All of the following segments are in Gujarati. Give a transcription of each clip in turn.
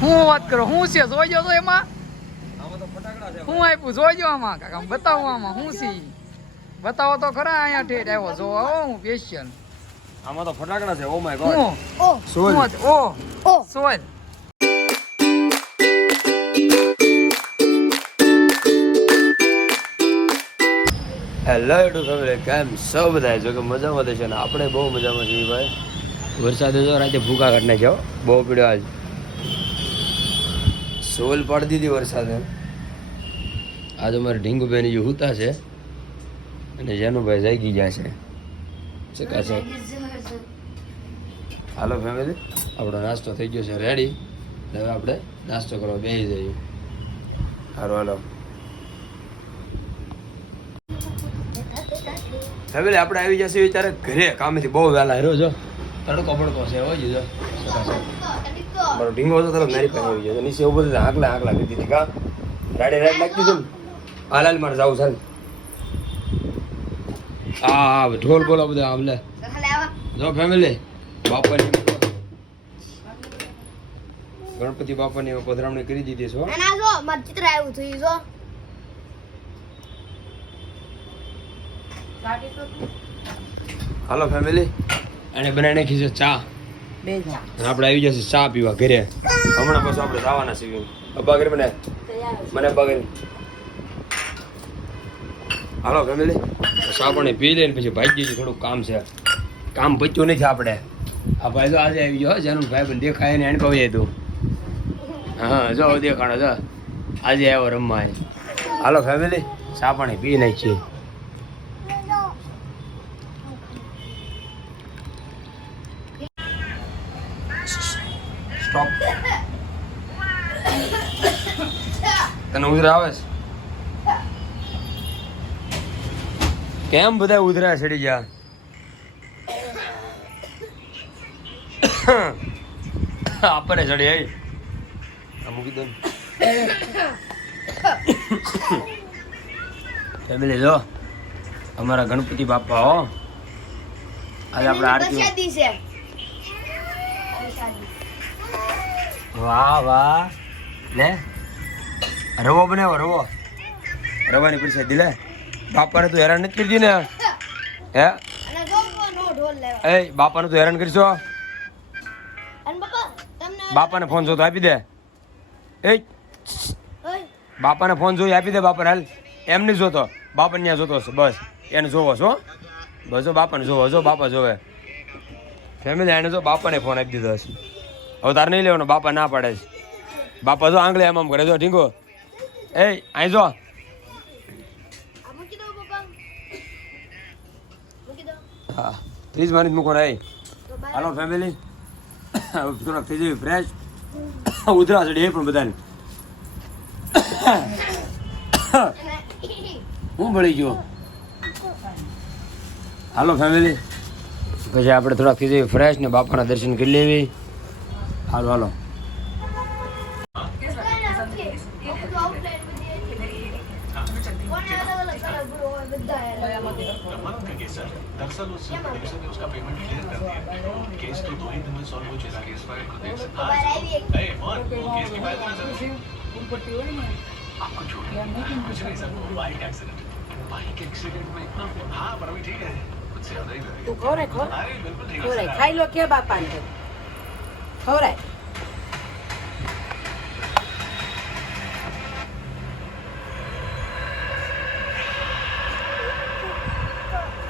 હું વાત કરો હું છે? જોઈજો તો એમાં? આમાં તો ફટાકડા છે હું આપ્યું? જોઈજો આમાં? કાકા બતાવો આમાં હું છે? બતાવો તો ખરા અહીંયા ઠેઠ આવ્યો. જો હો હું પેશિયન આમાં તો ફટાકડા છે. ઓ માય ગોડ ઓ. સોલ. ઓ. ઓ. સોલ. હેલો ટુ ફેમિલી કેમ? સૌ બધા જો કે મજામાં થશે ને આપણે બહુ મજામાં છીએ ભાઈ. વરસાદે હતો રાતે ભૂકા કાઢ નાખ્યો બહુ પીડ્યો આજ. સોલ પાડી દીધી વરસાદે. આજ અમારે ઢીંગુબેન જે હુતા છે અને જેનુભાઈ જાગી ગયા છે. ચકાશે હાલો ફેમિલી આપણો નાસ્તો થઈ ગયો છે રેડી હવે આપણે નાસ્તો કરવા બેસી જઈએ. સારું હાલો. ફેમિલી આપણે આવી જશે ત્યારે ઘરે. કામેથી બહુ વહેલા હેરો જો તડકો બડકો છે હોય જો. મારો ઢીંગો હતો તરફ મારી પાસે આવી ગયો નીચે ઊભો થઈને આકલા આકલા કરી દીધી કા? રાડે રાડ નાખી દીધું ને? હાલ હાલ મારે જવું ચાલ હા હા ઢોલ બોલો બધા આમ લે. જો ફેમિલી બાપાની ગણપતિ બાપાની પધરામણી કરી દીધી છો ના જો મારું ચિત્ર આવ્યું થયું જો. હાલો ફેમિલી અને બનાવી નાખી છે ચા. આપણે આવી જશે ચા પીવા ઘરે. હમણાં પાછું આપણે જવાના છીએ. અબ્બા ઘરે મને. મને અબ્બા ઘરે. હાલો ફેમિલી ચા પાણી પી લઈને પછી ભાગી જઈએ થોડુંક કામ છે. કામ પચ્યું નથી આપણે. આ ભાઈ તો આજે આવી ગયો જેનું ભાઈ પણ દેખાય ને એને કહી તું. હા જો દેખાડો જો. આજે આવ્યો રમવા. હાલો ફેમિલી ચા પાણી પી નાખીએ તને ઉધરા આવે છે? કેમ બધા ઉધરા ચડી ગયા? આપણે ચડી આવી. આ મૂકી દો ફેમિલી જો. અમારા ગણપતિ બાપા હો. આજે આપણે આરતી છે. વાહ વાહ. લે રવો બનાવો રવો. રવાની પૈસા દિલે. બાપાને તું હેરાન નથી કરતી ને? હે? એ બાપાને તું હેરાન કરશો? બાપા બાપાને ફોન જોતો આપી દે. એ બાપાને ફોન જોઈ આપી દે બાપાને હાલ. એમ નહીં જોતો. બાપાને ત્યાં જોતો હશે બસ. એને જોવો છો બસ જો બાપાને જોવો જો બાપા જોવે. ફેમિલી એને જો બાપાને ફોન આપી દીધો હશે. હવે તારે નહીં લેવાનો બાપા ના પાડે છે. બાપા જો આંગળે એમ આમ કરે જો ઢીંગો. એ અહીં જો હા પ્લીઝ મારી મૂકો ને હાલો ફેમિલી થોડા થઈ જઈએ ફ્રેશ ઉધરા ચડી એ પણ બધાને હું ભળી ગયો હાલો ફેમિલી પછી આપણે થઈ જઈએ ફ્રેશ ને બાપાના દર્શન કરી લેવી. હાલો હાલો मत लगे सर दरअसल उस प्रोड्यूसर ने उसका पेमेंट क्लियर कर दिया केस तो दो ही दिन में सॉल्व हो चला केस फ़ाइल को देख सकता है और केस की बात कर आपको छोड़ना कुछ नहीं sir bike accident bike accident में इतना हाँ पर अभी ठीक है कुछ ज़्यादा ही तो खो रहे खो अरे बिल्कुल ठीक है खाई लो क्या बाप पान खो रहा है।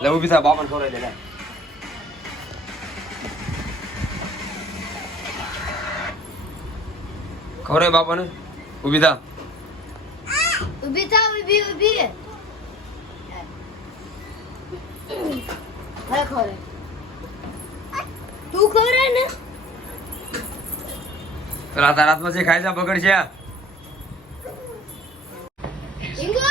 แล้วพี่สาวบล็อกมันเข้าเลยเลยแหละเขาได้บล็อกมันอุบิตาอุบิตาอุบิอุบิให้เขาเลย તું ખબર ને પેલા તારા હાથમાં જે ખાય છે બગડ છે ઇંગો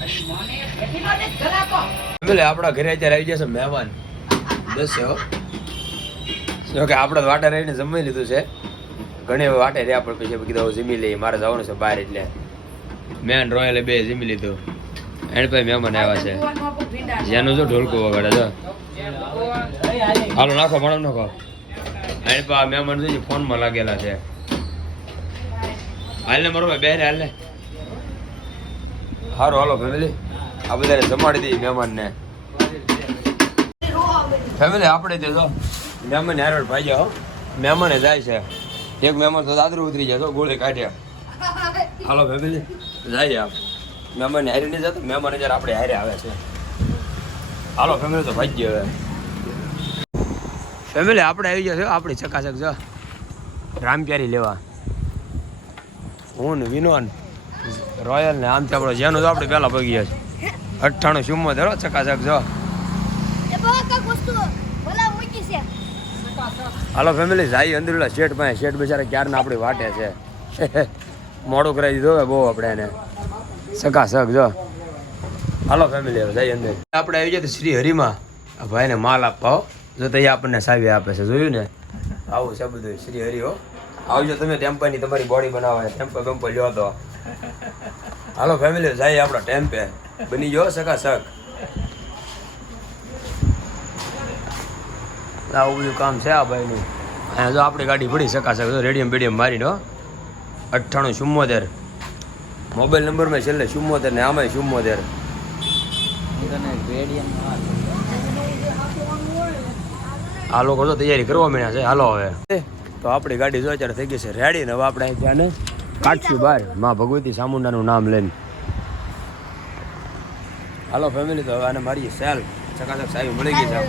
અરે મને એટલે આપણા ઘરે અત્યારે આવી જશે મહેમાન. દસ હો. જો કે આપણે વાટે રહીને જમી લીધું છે. ઘણી વાટે રહ્યા, પણ પછી કીધું જમી લઈએ, મારે જવાનું છે બહાર એટલે. મેન રોયલે બે જમી લીધું. એને પછી મહેમાન આવ્યા છે. જેનું જો ઢોલકું વગાડે, જો. હાલો, નાખો, ભણો, નાખો. એને પા મહેમાન જોઈએ ફોનમાં લાગેલા છે. હાલ ને, મારો બેન હાલ ને. સારું હાલો, ફેમિલી. આ બધાને જમાડી દઈએ મહેમાનને. ફેમિલી આપણે તે જો. મહેમાન હારો ભાઈ જાઓ મહેમાને જાય છે. એક મહેમાન તો દાદરું ઉતરી જાય તો ગોળી કાઢ્યા. હાલો ફેમિલી જાય આપ મહેમાન હારી નહીં જતો, મહેમાન જયારે આપણે હારે આવે છે. હાલો ફેમિલી તો ભાઈ હવે. ફેમિલી આપણે આવી ગયા છે આપણી ચકાચક, જો. રામપ્યારી લેવા. હું વિનોન રોયલ ને આમ આપણો જેનો તો આપણે પહેલા પગી છે. અઠ્ઠાણું ચુમ્મોતેર હો ચકાચક જો. હાલો ફેમિલી જાય અંદરલા શેઠ પાસે. શેઠ બિચારા ક્યારના આપણી વાટે છે. મોડું કરાવી દીધું હવે બહુ આપણે એને. સકાસક જો. હાલો ફેમિલી હવે જાય અંદર. આપણે આવી તો શ્રી હરિમાં. આ ભાઈને માલ આપવા જો તો આપણને સાવી આપે છે જોયું ને? આવું છે બધું. શ્રી હરિ હો. આવજો તમે ટેમ્પાની તમારી બોડી બનાવવા. ટેમ્પો ટેમ્પો લ્યો તો. હાલો ફેમિલી જાય આપણા ટેમ્પે. બની ગયો સકાસક આવું બધું કામ છે આ ભાઈનું અહીંયા જો આપણી ગાડી પડી શકાશે તો રેડિયમ બેડિયમ મારીને હો. અઠ્ઠાણું ચુમ્મોતેર. મોબાઈલ નંબરમાં છેલ્લે ચુમ્મોતેર ને આમાંય ચુમ્મોતેર. આ લોકો તો તૈયારી કરવા માંડ્યા છે. હાલો હવે. તો આપણી ગાડી જો અત્યારે થઈ ગઈ છે રેડી. ને હવે આપણે ત્યાંને કાઢશું બહાર. માં ભગવતી સામુંડાનું નામ લઈને. હાલો ફેમિલી તો હવે આને મારી સેલ. ચકાચક સાહેબ મળી ગઈ છે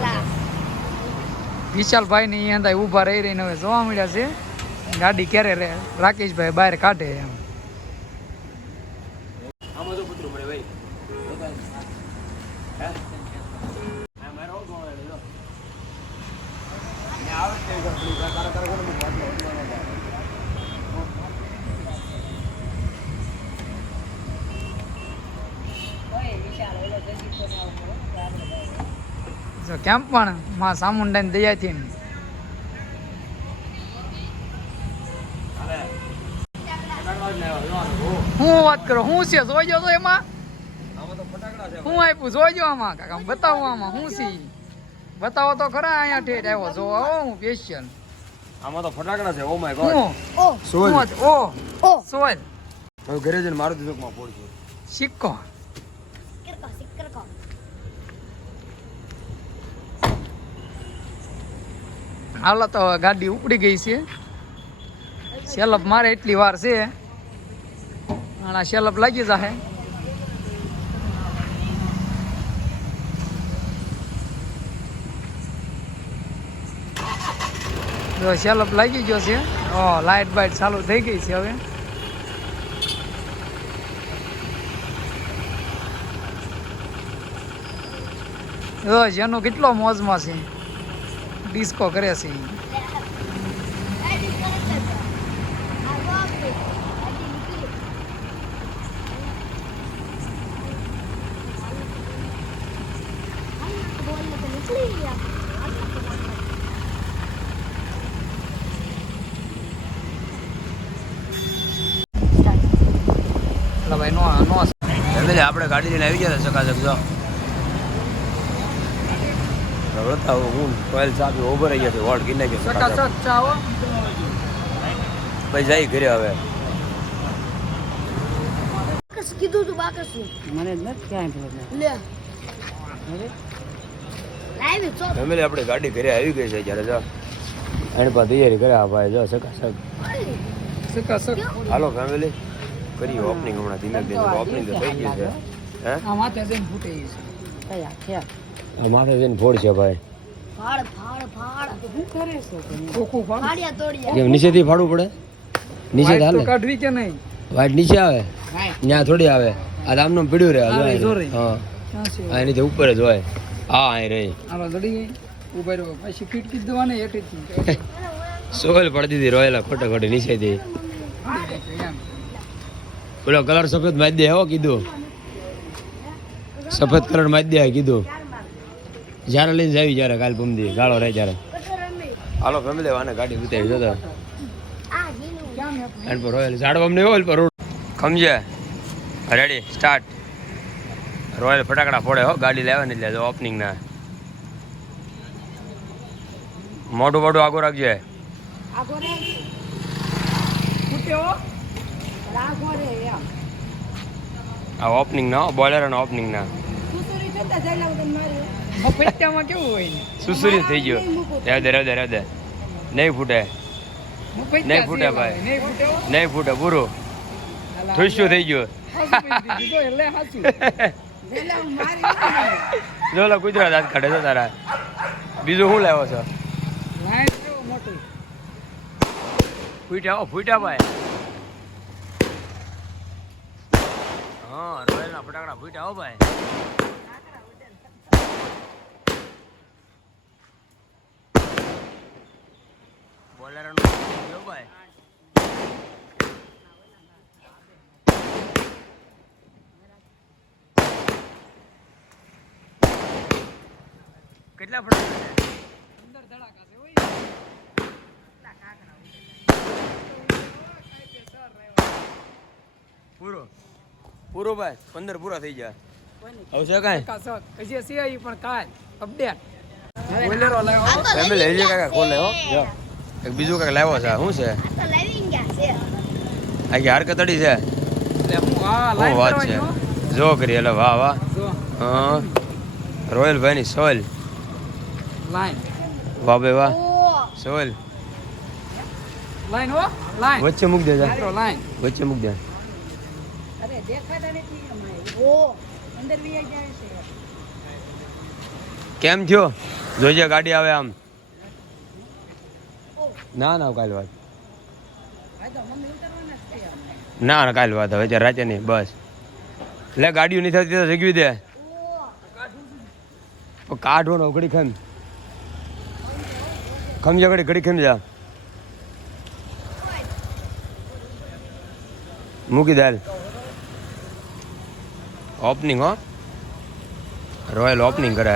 વિશાલભાઈ ની અહીંયા અંદર ઊભા રહી રહીને હવે જોવા મળ્યા છે. ગાડી ક્યારે રે? રાકેશભાઈ બહાર કાઢે એમ આમાં જો કૂતરું મળે ભાઈ હે? આ મારો હું ગોળો લ્યો. ને આવે જ તે ઘર પેલું કારા કારા કોને મૂકવા આટલો અડવાનો ભાવ. જો કેમ પણ માં સામુંડાની દયાથી. હો. વાત કરો? હું છે? જોઈજો તો એમાં. આમાં તો ફટાકડા છે હું આપ્યું? જોઈજો આમાં. કાકા બતાવો આમાં. હું છે? બતાવો તો ખરા અહીંયા ઠેઠ આવ્યો. જો આવો હું સ્પેશિયલ આમાં તો ફટાકડા છે. ઓ માય ગોડ ઓ સોલ ઓ. ઓ સોલ હવે ઘરે જઈને મારું દીધું પોડશું સિક્કો હાલો તો ગાડી ઉપડી ગઈ છે. સેલપ મારે એટલી વાર છે. આના સેલપ લાગી જશે જો સેલપ લાગી ગયો છે. ઓ લાઇટ બાઇટ ચાલુ થઈ ગઈ છે હવે. જેનો કેટલો મોજમાં છે. ડિસ્કો કરે છે. એટલે આપણે ગાડી લઈને આવી ગયા ચકાચક જો રડતા હું કોઈલ સાહેબ ઊભો રહી ગયા છે વોર્ડ ગીને ગયો ભાઈ પછી જાય ઘરે હવે. કીધું તું બાકસનું મને નથી ક્યાંય ખબર. લે. ફેમિલી આપણે ગાડી ઘરે આવી ગઈ છે જ્યારે જો. એને પાસે તૈયારી કરે આ ભાઈ જો સકાસક સકાસક હાલો ફેમિલી. કરી ઓપનિંગ હમણાં ધીમે ધીમે. ઓપનિંગ તો થઈ ગઈ છે. હે? આ માથે જઈને ફૂટે છે. કયા? ક્યાં? આ માથે જઈને ફોડ છે ભાઈ. નીચેથી ફાડવું પડે? નીચે વાઈટ હાલે. કાઢવી કે નહીં? વાઈટ નીચે આવે? ત્યાં થોડી આવે. આ આમનું પીડ્યું રહે હા. હા આ એની ઉપર જ હોય. હા અહીં રહી. સોલ પડી દીધી રોયેલા ખોટા ખોટી નીચેથી. પેલો કલર સફેદ મારી દે હો કીધું. સફેદ કલર મારી દે કીધું. જ્યારે લઈને જાવી જ્યારે કાલ પમદી. ગાળો રહે જ્યારે હાલો ફેમિલી વાને ગાડી ઉતારી જતો એન પર રોયલ ઝાડવા અમને ઓલ પર સમજે રેડી સ્ટાર્ટ રોયલ ફટાકડા ફોડે હો ગાડી લેવાની એટલે ઓપનિંગ ના. મોઢું મોઢું આગો રાખજે. આગો રે ફૂટ્યો રે આ ઓપનિંગ ના બોલેર અને ઓપનિંગ ના. મફતિયામાં કેવું હોય સુસુરી થઈ ગયો. રાધે રાધે દે નહીં ફૂટે. નહીં ફૂટે ભાઈ. નહીં ફૂટે પૂરો. ઠુસ્યું થઈ ગયું. હાચું કહી દીધું. જો એટલે હાચું. જઈ લાવ મારી જો લો ગુજરાત હાથ કાઢે છે તારા. બીજું શું લાવ્યો છો? ફૂટ્યા ફૂટ્યા ભાઈ. હા રોયલના ફટાકડા ફૂટ્યા હો ભાઈ. બોલેરોનું ભાઈ. કેટલા ફળ અંદર ધડાકા છે? હોય પૂરો. પૂરો ભાઈ પંદર પૂરા થઈ ગયા. હવે છે કાંઈ? હજી છે પણ કાલ અપડેટ બોલેરો લાવ્યો. ફેમિલી હજી કાંઈ ખોલે હો. જો. એક બીજું કંઈક લાવ્યો છે શું છે? આ આખી હારકતડી છે? શું વાત છે. જો કરી એટલે વાહ વાહ. જો. હા. રોયલ ભાઈની સોલ વાહ ભાઈ વાહ. સોલ. લાઈન હો લાઈન. વચ્ચે મૂક દે જા. મિત્રો લાઈન. વચ્ચે મૂક દે. અરે દેખાતા નથી અમારે. ઓ અંદર વી જાય છે. કેમ થયો? જોજે ગાડી આવે આમ. ના ના કાલ વાત. ના ના કાલ વાત. હવે રાતે નહીં બસ. એટલે ગાડીઓ નહીં થતી તો જગવી દે. કાઢો ને ઘડી ખમ ખમજો ઘડી ઘડી ખમ જા મૂકી દાલ ઓપનિંગ હો. રોયલ ઓપનિંગ કરે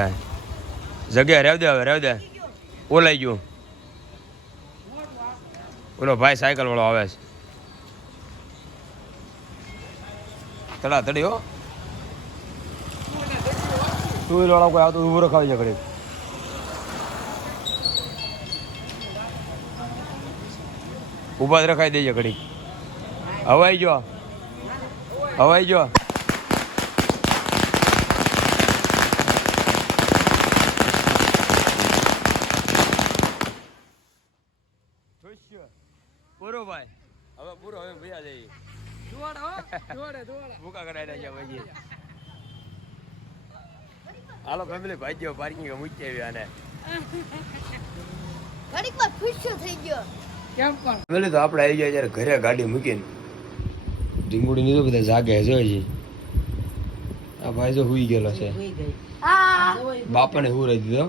જગ્યા રેવ દે હવે રહેવ દે. ઓલાઈ ગયું. ઓલો ભાઈ સાયકલ વાળો આવે છે. તડા તડી હો. ટુ વાળા કોઈ આવતું ઊભું રખાવી છે ઘડી ઊભા જ રખાઈ દેજે ઘડી હવાઈ જો હવાઈ જો પૂરો ભાઈ હવે પૂરો હવે ભૈયા જઈએ દોડ હો દોડે દોડે ભૂકા કરાવી છે ભાઈ હાલો ફેમિલી ભાઈ ગયો પાર્કિંગ મૂકી આવી આને. ઘડીકમાં ખુશ થઈ ગયો. કેમ પણ ફેમિલી તો આપણે આવી ગયા જ્યારે ઘરે ગાડી મૂકીને. ઢીંગુડી ની તો બધા જાગે છે હજી. આ ભાઈ તો હુઈ ગયેલો છે. હોઈ ગઈ. આ બાપાને હું રહી દીધો.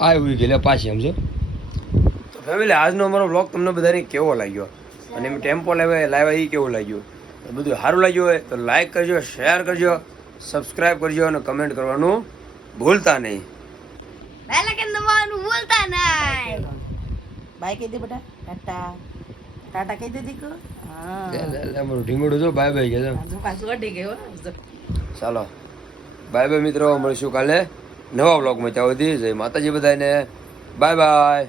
આ હુઈ ગયેલા પાછી સમજો. તો ફેમિલી આજનો અમારો બ્લોગ તમને બધાને કેવો લાગ્યો? અને એમ ટેમ્પો લાવ્યા લાવ્યા એ કેવું લાગ્યું? બધું સારું લાગ્યું હોય તો લાઈક કરજો શેર કરજો સબસ્ક્રાઇબ કરજો અને કમેન્ટ કરવાનું ભૂલતા નહીં. કે દબાવવાનું ભૂલતા નહીં. બાય કહી દે બેટા. ટાટા. ટાટા કહી દે દીકરો. હા. લે, લે, લે, જો બાય બાય કે છે આ જો પાછું અડી ગયો ચાલો. બાય બાય મિત્રો. મળીશું કાલે નવા બ્લોગમાં ત્યાં સુધી જય માતાજી બધાને. Bye bye